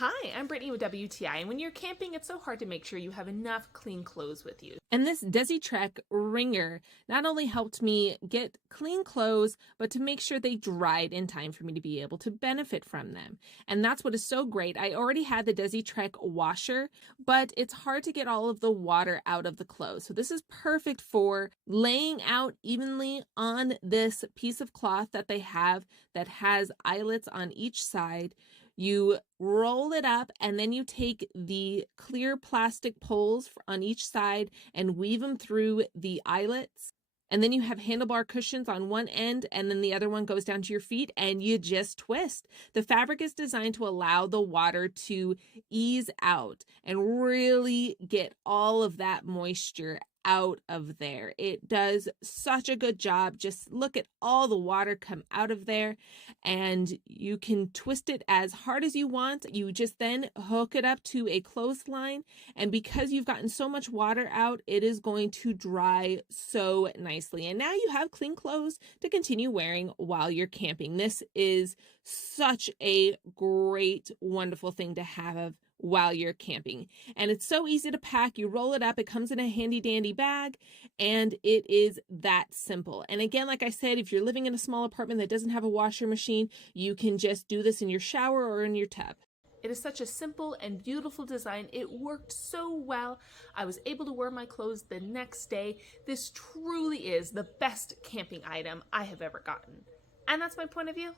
Hi, I'm Brittany with WTI, and when you're camping, it's so hard to make sure you have enough clean clothes with you. And this Dezitrek Wringer not only helped me get clean clothes, but to make sure they dried in time for me to be able to benefit from them. And that's what is so great. I already had the Dezitrek washer, but it's hard to get all of the water out of the clothes. So this is perfect for laying out evenly on this piece of cloth that they have that has eyelets on each side. You roll it up and then you take the clear plastic poles on each side and weave them through the eyelets. And then you have handlebar cushions on one end, and then the other one goes down to your feet, and you just twist. The fabric is designed to allow the water to ease out and really get all of that moisture out of there. It does such a good job. Just look at all the water come out of there, and you can twist it as hard as you want. You just then hook it up to a clothesline, and because you've gotten so much water out, it is going to dry so nicely. And now you have clean clothes to continue wearing while you're camping. This is such a great, wonderful thing to have while you're camping. And it's so easy to pack. You roll it up, it comes in a handy dandy bag, and it is that simple. And again, like I said, if you're living in a small apartment that doesn't have a washer machine, you can just do this in your shower or in your tub. It is such a simple and beautiful design. It worked so well. I was able to wear my clothes the next day. This truly is the best camping item I have ever gotten. And that's my point of view.